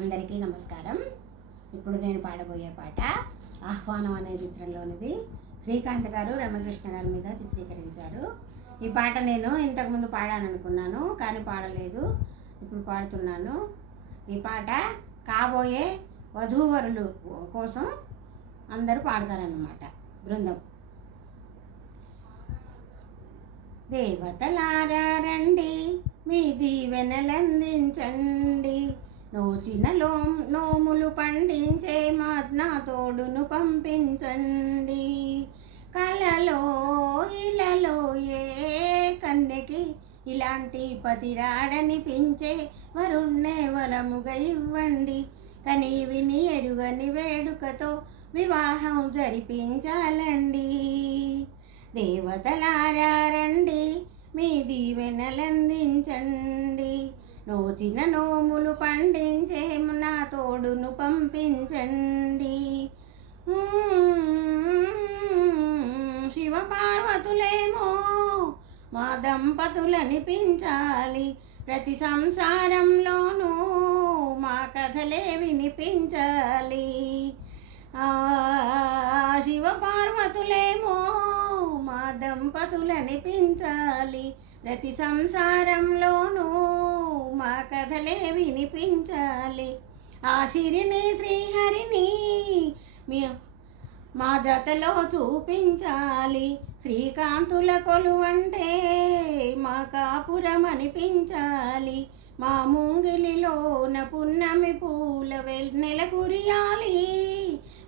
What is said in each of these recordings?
అందరికీ నమస్కారం. ఇప్పుడు నేను పాడబోయే పాట ఆహ్వానం అనే చిత్రంలోనిది. శ్రీకాంత్ గారు రమకృష్ణ గారి మీద చిత్రీకరించారు. ఈ పాట నేను ఇంతకుముందు పాడాననుకున్నాను, కానీ పాడలేదు. ఇప్పుడు పాడుతున్నాను. ఈ పాట కాబోయే వధూవరులు కోసం అందరూ పాడతారన్నమాట, బృందం. దేవతలారా రండి, మీ దీవెనలందించండి, నోచిన నోములు పండించే నా తోడును పంపించండి. కలలో ఇలలో ఏ కన్యకి ఇలాంటి పతిరాడనిపించే వరుణ్ణే వరముగా ఇవ్వండి. కని విని ఎరుగని వేడుకతో వివాహం జరిపించాలండి. దేవతలారా రండి, మీ దీవెనలందించండి, నోచిన నోములు పండించే నా తోడును పంపించండి. శివపార్వతులేమో మా దంపతులనిపించాలి, ప్రతి సంసారంలోనూ మా కథలే వినిపించాలి. శివపార్వతులేమో మా దంపతులనిపించాలి, ప్రతి సంసారంలోనూ మా కథలే వినిపించాలి. ఆ శిరిని శ్రీహరిని మా జతలో చూపించాలి. శ్రీకాంతుల కొలువంటే మా కాపురం అనిపించాలి. మా ముంగిలిలోన పున్నమి పూల వెన్నెల కురియాలి.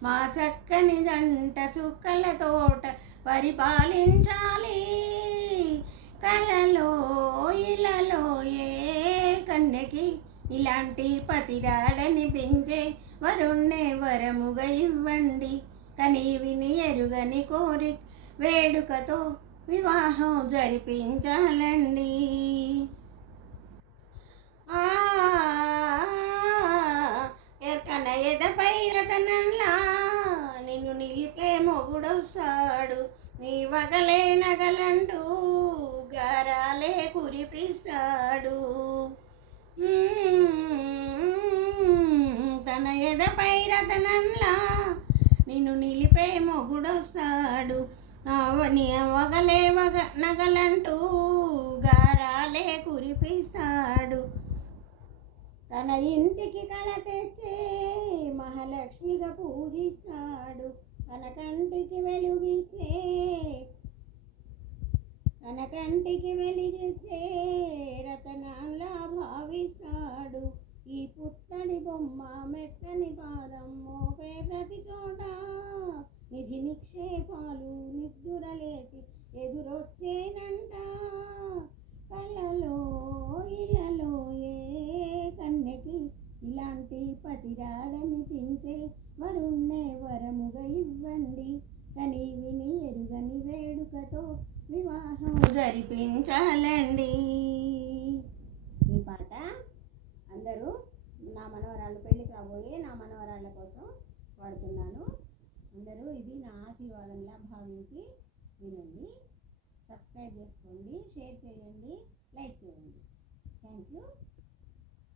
మా చక్కని జంట చుక్కల తోట పరిపాలించాలి. కలలో ఇలలో ఏ కన్యకి ఇలాంటి పతిరాడనిపించే వరుణ్ణే వరముగా ఇవ్వండి. కని విని ఎరుగని కోరి వేడుకతో వివాహం జరిపించాలండి. తన ఎదపై రతనంలా నిన్ను నిలిపే మొగుడొస్తాడు, నీ వగలే నగలంటూ గారాలే కురిపిస్తాడు. తన ఎదపై రతనంలా నిన్ను నిలిపే మొగుడొస్తాడు, నీ వగలే నగలంటూ గారాలే కురిపిస్తాడు. తన ఇంటికి కళ తెచ్చే మహాలక్ష్మిగా పూజిస్తాడు, తన కంటికి వెలిగిస్తే రతనాల్లా భావిస్తాడు. ఈ పుత్తడి బొమ్మ మెత్తని పాదం మోపే ప్రతి చోట నిధి నిక్షేపాలు నిద్దురలేసి ఎదురొచ్చేనంట. కలలో ఇలలో ఏ కన్యకి ఇలాంటి పతిరాడనిపించే వరుణ్ణే వరముగా ఇవ్వండి. కని విని ఎరుగని వేడుకతో వివాహం జరిపించాలండి. ఈ పాట అందరూ నా మనవరాళ్ళు, పెళ్ళి కాబోయే నా మనవరాళ్ళ కోసం పాడుతున్నాను. అందరూ ఇది నా ఆశీర్వాదంలా భావించి వినండి. సబ్స్క్రైబ్ చేసుకోండి, షేర్ చేయండి, లైక్ చేయండి. Thank you.